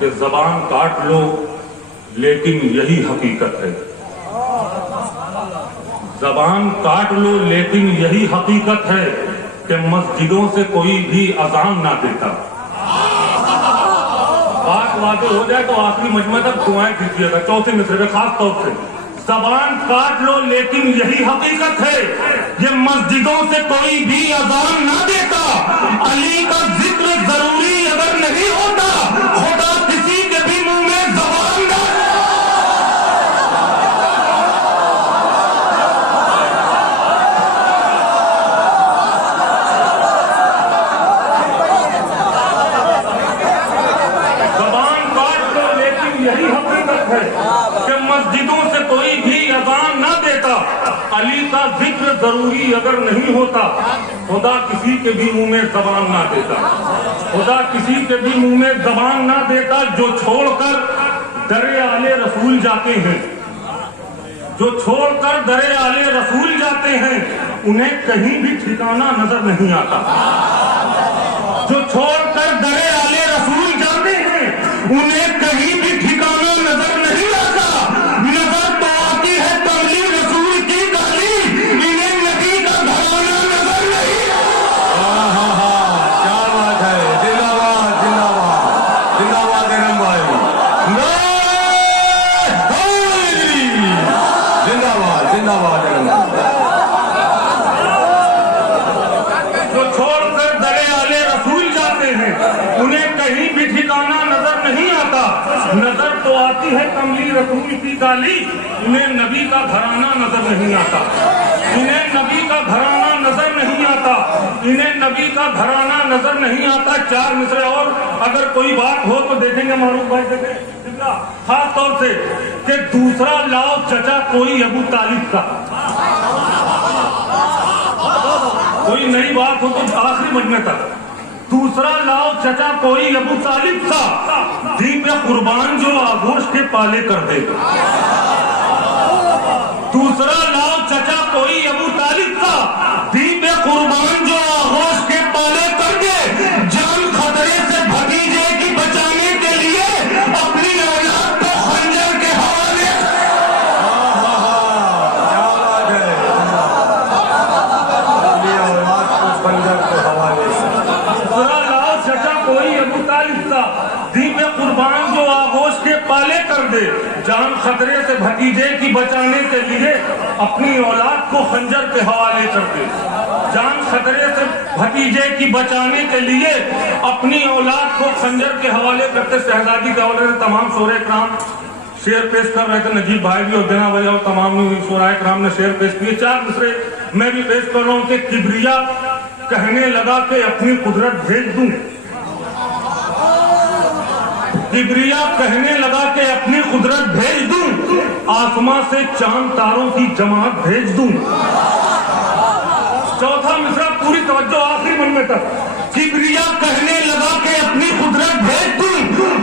कि जबान काट लो लेकिन यही हकीकत है। जबान काट लो लेकिन यही हकीकत है कि मस्जिदों से कोई भी अजान ना देता। बात वादे हो जाए तो आखिरी मजमे तक दुआएं कीजिएगा। चौथे मिसरे में खास तौर से जबान काट लो लेकिन यही हकीकत है, ये मस्जिदों से कोई भी अजान ना देता। अली का जिक्र जरूरी अगर नहीं होता, खुदा किसी के भी मुंह में जबान ना। जबान काट लो लेकिन यही हकीकत है कि मस्जिदों से कोई भी अजान ना देता। अली का जिक्र जरूरी अगर नहीं होता, खुदा किसी के भी मुंह में जबान ना देता। खुदा किसी के भी मुंह में जबान ना देता। जो छोड़कर दरे आले रसूल जाते हैं, जो छोड़कर दरे आले रसूल जाते हैं, उन्हें कहीं भी ठिकाना नजर नहीं आता। जो छोड़कर दरे आले रसूल जाते हैं, उन्हें कहीं भी ठिकाना नजर नहीं आता। नजर तो आती है तबलीग रसूल की गाली, इन्हें नबी का घराना नजर नहीं आता। क्या बात है। जिंदाबाद जिंदाबाद जिंदाबाद एरम भाई, जिंदाबाद जिंदाबाद एरम भाई। जो छोड़कर दरे आले रसूल जाते हैं, उन्हें कहीं भी ठिकाना नजर नहीं आता। नजर तो आती है कमली रसूल की गाली, इन्हें नबी का घराना नजर नहीं आता। इन्हें नबी का घराना नजर नहीं आता। इन्हें नबी का घराना नजर नहीं आता। चार मिसरे और अगर कोई बात हो तो देखेंगे मारूफ भाई से, खास तौर से कि दूसरा लाओ चचा कोई अबू तालिब का। कोई नई बात हो तो आखिरी मजमे तक। दूसरा लाओ चचा कोई अबू तालिब का, दीन पे कुर्बान जो आगोश के पाले कर देगा। दूसरा लाओ चचा कोई अबू तालिब का, दीन पे कुर्बान जो आगोश के पाले कर दे। जान खतरे से भतीजे की बचाने के लिए अपनी औलाद को खंजर के हवाले। क्या बात है। अपनी औलाद को खंजर के हवाले से। दूसरा लाओ चचा कोई अबू तालिब का, दीन पे कुर्बान जो आगोश के पाले कर दे। जान खतरे से भतीजे की बचाने के लिए अपनी औलाद को खंजर के हवाले कर दे। जान खतरे से भतीजे की बचाने के लिए अपनी औलाद को खंजर के हवाले करते। शहजादी के हवाले से तमाम शोरे कराम शेर पेश कर रहे थे। नजीब भाई भी और देना भाई और तमाम शोराए कराम ने शेर पेश किए। चार दूसरे मैं भी पेश कर रहा हूँ कि किबरिया कहने लगा कि अपनी कुदरत भेज दूं। किबरिया कहने लगा कि अपनी कुदरत भेज दूं, आसमां से चांद तारों की जमात भेज दूं। चौथा मिसरा पूरी तवज्जो आखिरी मन में तक। किबरिया कहने लगा कि अपनी कुदरत भेज दूं,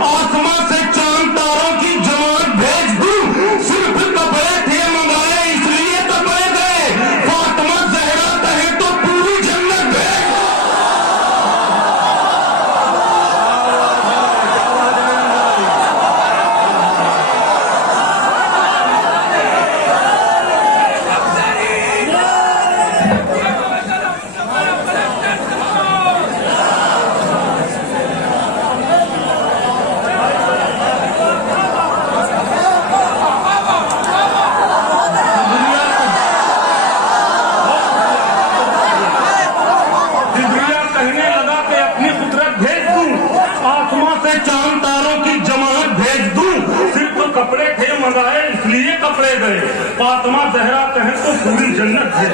आसमां से चांद तारों की जमात भेज दूं। सिर्फ कपड़े थे मंगाए इसलिए कपड़े गए, फातिमा जहरा कहे तो पूरी जन्नत भेज। कपड़े थे मंगाए इसलिए कपड़े गए, फातिमा जहरा कहे तो पूरी जन्नत भेज।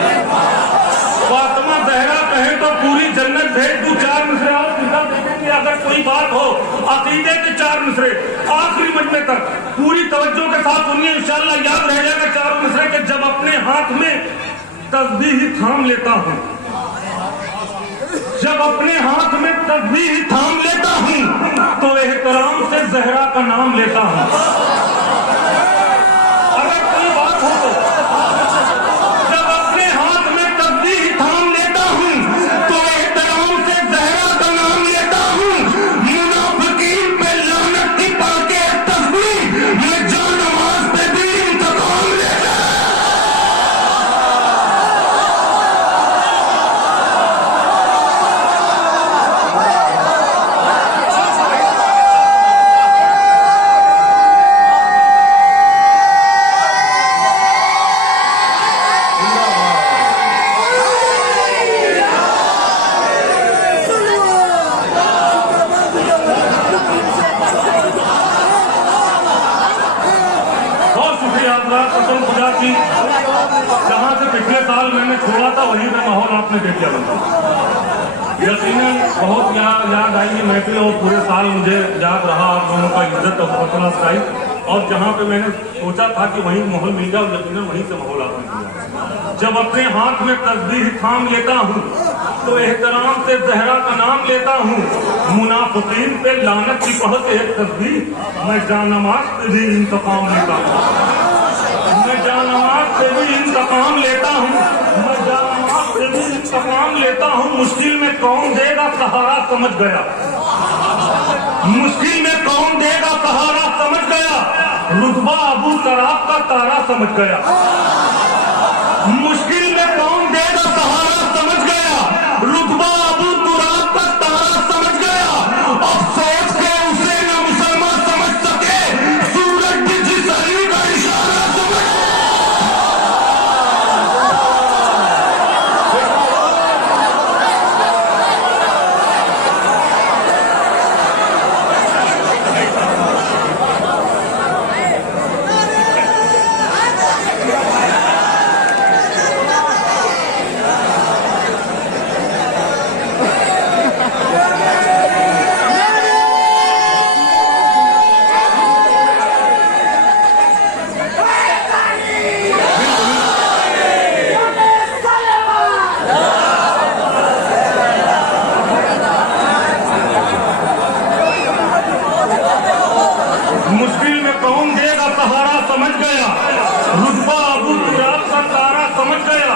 फातिमा जहरा कहे तो पूरी जन्नत भेज दूं। चार मिसरे और देखेंगे अगर कोई बात हो अकीदे के। चार मिसरे आखिरी मजमे तक पूरी तवज्जो के साथ सुनिए, इंशाअल्लाह याद रह जाएगा चारों मिसरे के। जब अपने हाथ में तस्बीह थाम लेता हूँ, जब अपने हाथ में तस्बीह थाम लेता हूँ तो एहतराम से जहरा का नाम लेता हूँ। अगर कोई बात हो तो जब अपने हाथ में तस्बीह थाम लेता हूँ तो एहतराम से जहरा का नाम लेता हूँ। मुनाफिकीन पे लानत की उस यात्रा कसम खुदा की जहाँ से पिछले साल मैंने छोड़ा था वहीं का माहौल आपने देख लिया बनता। यकीनन बहुत याद आएंगी महफिल और पूरे साल मुझे याद रहा आप दोनों का इज्जत और फसला साई। और जहाँ पे मैंने सोचा था कि वहीं माहौल मिल जाए यकीनन वहीं से माहौल आपने दिया। जब अपने हाथ में तस्बीह थाम लेता हूँ तो एहतराम से जहरा का नाम लेता हूँ। मुनाफिकीन पे लानत की पहल एक तस्बीह मैं जानमाज से भी इंतकाम लेता हूँ। मैं जानमाज से भी इंतकाम लेता हूँ। मैं जानमाज से भी इंतकाम लेता हूँ। मुश्किल में कौन देगा सहारा समझ गया। मुश्किल में कौन देगा सहारा समझ गया। रुतबा अबू तराब का तारा समझ गया। मुश्किल में कौन देगा सहारा समझ गया। रुतबा अबू तुराब का तारा समझ गया। अफसोस के उसे न मुसलमान समझ सके। सूरज भी जिस अली का इशारा समझ। मुश्किल में कौन देगा सहारा समझ गया। रुतबा अबू तुराब का तारा समझ गया।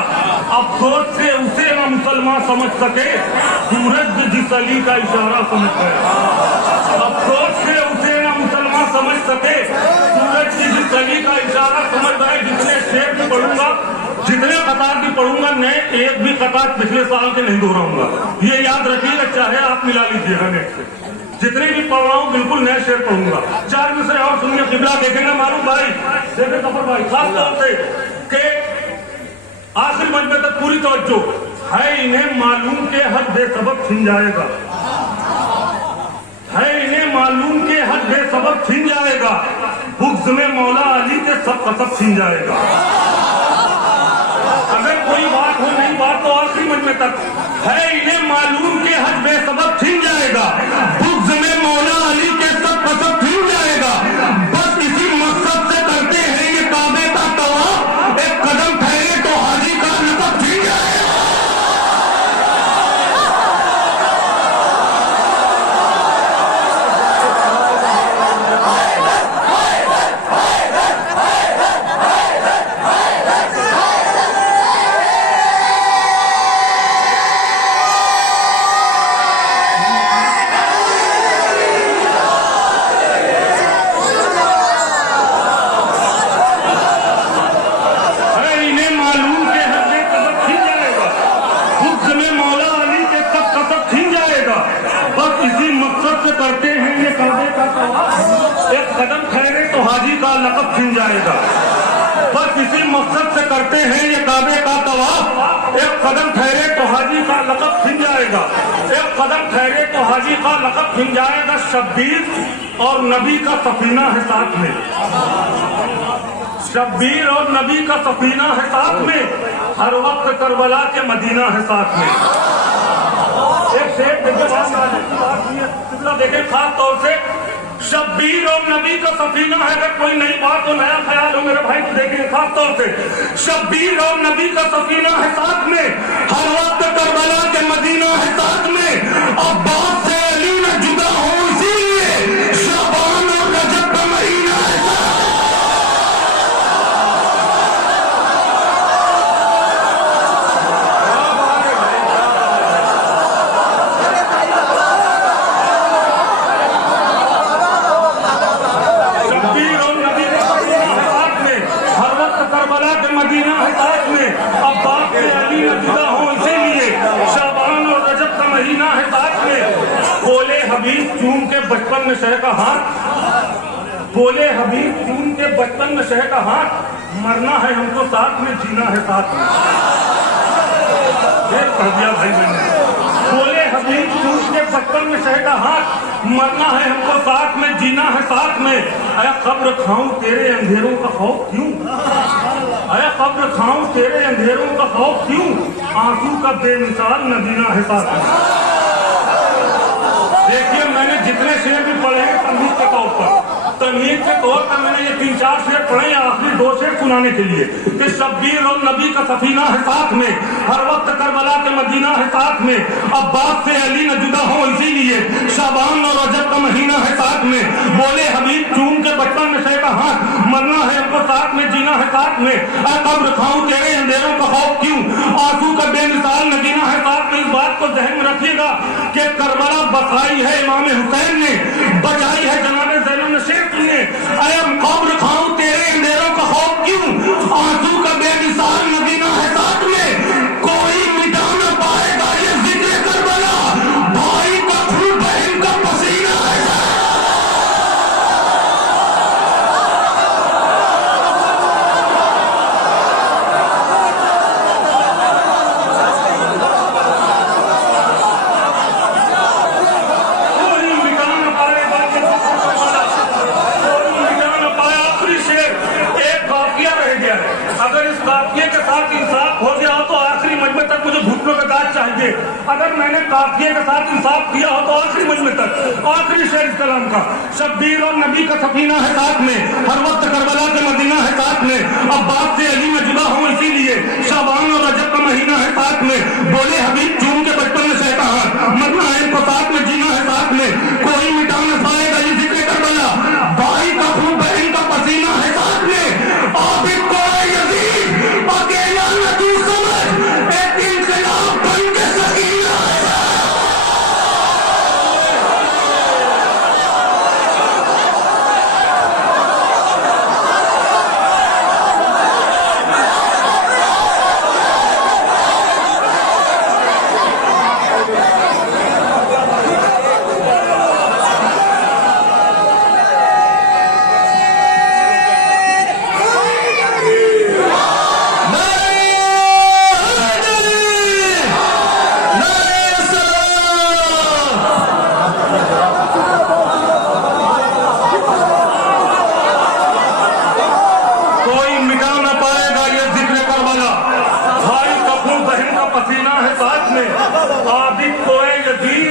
अफसोस से उसे न मुसलमान समझ सके। सूरज भी जिस अली का इशारा समझ गया। अफसोस से उसे न मुसलमान समझ सके। सूरज भी जिस अली का इशारा समझ गए। जितने शेर भी पढ़ूंगा जितने कतार भी पढ़ूंगा नए एक भी कतार पिछले साल के नहीं दोहराऊंगा। ये याद रखिएगा चाहे आप मिला लीजिएगा नेट से। जितने भी पढ़ रहा हूँ बिल्कुल नए शेर पढ़ूंगा। 4 मिसरे और सुनिए किबला देखेंगे मालूम भाई देखे सफर भाई खास तौर से के आखिर मंजिल तक पूरी तवज्जो है। इन्हें मालूम के हद बेसबब छिन जाएगा। है इन्हें मालूम के हद बेसबब छिन जाएगा। बुग़्ज़ में मौला अली के सब कसब छिन जाएगा। अगर कोई बात हो नहीं बात तो आखिरी मंजिल तक है। इन्हें मालूम के हद बेसबब छिन जाएगा। बुग़्ज़ में मौला अली के सब कसब छिन जाएगा। बस इसी मकसद से करते हैं ये काबे का तवाफ। एक कदम ठहरे तो हाजी का नकब छिन जाएगा। करते हैं ये काबे का तवाफ। एक कदम ठहरे तो हाजी का लक़ब छिन जाएगा। बस इसी मकसद से करते हैं ये काबे का तवाफ। एक कदम ठहरे तो हाजी का लक़ब छिन जाएगा। एक कदम ठहरे तो हाजी का लक़ब छिन जाएगा। शब्बीर और नबी का सफीना है साथ में। शब्बीर और नबी का सफीना है साथ में। हर वक्त करबला के मदीना है साथ में। एक शेर देखें खास तौर से शब्बीर और नबी का सफीना है। अगर कोई नई बात हो नया ख्याल हो मेरे भाई को देखिए खास तौर से शब्बीर और नबी का सफीना है साथ में। हर वक्त करबला के मदीना है साथ में। अब्बास से अली न जुदा हो इसीलिए शाबान और रजब का महीना है। मदीना है साथ में। अब्बास से अली न जुदा हो इसीलिए शाबान और रजब का महीना है साथ में। बोले हबीब चूम के बचपन में शह का हाथ। बोले हबीब चूम के बचपन में शह का हाथ। मरना है हमको साथ में जीना है साथ में। कह दिया भाई मैंने। बोले हबीब चूम के बचपन में शहदा हाथ, मरना है हमको साथ में, जीना है साथ में। अरे कब्र खाऊं तेरे अंधेरों का खौफ क्यों, अरे कब्र खाऊं तेरे अंधेरों का खौफ क्यों, आंसू का बेमिसाल नगीना है साथ में। देखिए मैंने जितने शेर भी पढ़े हैं तमीज के तौर पर मैंने ये 3-4 शेर पढ़े, आखिरी 2 शेर सुनाने के लिए कि शब्बीर और नबी का सफीना है साथ में, हर वक्त करबला के मदीना है साथ में, अब्बास से अली न जुदा हो इसीलिए शाबान और रजब का महीना है साथ में। बोले हबीब चूम के बचपन में शहदा हाथ, मरना है हमको साथ में, जीना है साथ में। कब्र खाऊं तेरे अंधेरों का खौफ क्यों, आंसू का बेमिसाल नगीना है साथ में। इस बात को जहन में रखिएगा कि करबला बसाई है इमाम हुसैन ने, बचाई है जनाबे ज़ैनुल नशीर ने। अरे कब्र खाऊं तेरे अंधेरों का खौफ क्यों, आंसू का बेमिसाल नगीना है साथ में। कोई मिटा न पाएगा ये जिक्र करबला, भाई का खून बहन का पसीना है। चाहिए, अगर मैंने काफिये के साथ इंसाफ किया हो तो आखिरी मजमे तक, आखिरी शेर कलाम का। शब्बीर और नबी का सफीना है साथ में, हर वक्त करबला के मदीना है साथ में, अब्बास से अली में जुदा हूं इसीलिए शाबान और रजब का महीना है साथ में। बोले हबीब चूम के बचपन में शहदा हाथ, मरना है इनको साथ में, जीना है साथ में। कोई मिटा न पाएगा ये जिक्र करबला, भाई का खून बहन का पसीना है साथ में। आबिद को यजीद अकेला न तू समझ, एक इंकलाब बन के सकीना है।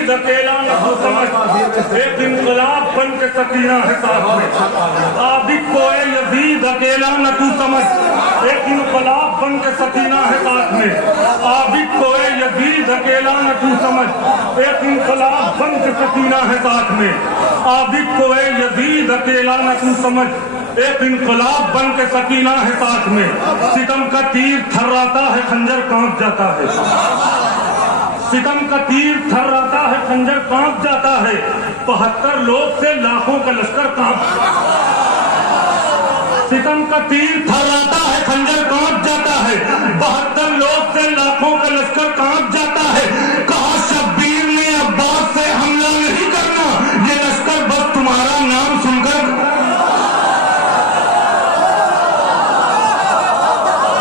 अकेला न हो समझ, एक इंकलाब बन के सकीना है साथ में। आबिद कोए यजीद अकेला न तू समझ, एक इंकलाब बन के सकीना है साथ में। आबिद कोए यजीद अकेला न तू समझ, एक इंकलाब बन के सकीना है साथ में। आबिद कोए यजीद अकेला न तू समझ, एक इंकलाब बन के सकीना है साथ में। सितम का तीर थर्राता है, खंजर कांप जाता है। सितम का तीर थर्राता है, खंजर कांप जाता है। 72 लोग से लाखों का लश्कर कांप, सितम का तीर थर्राता है, खंजर कांप जाता है। 72 लोग से लाखों का लश्कर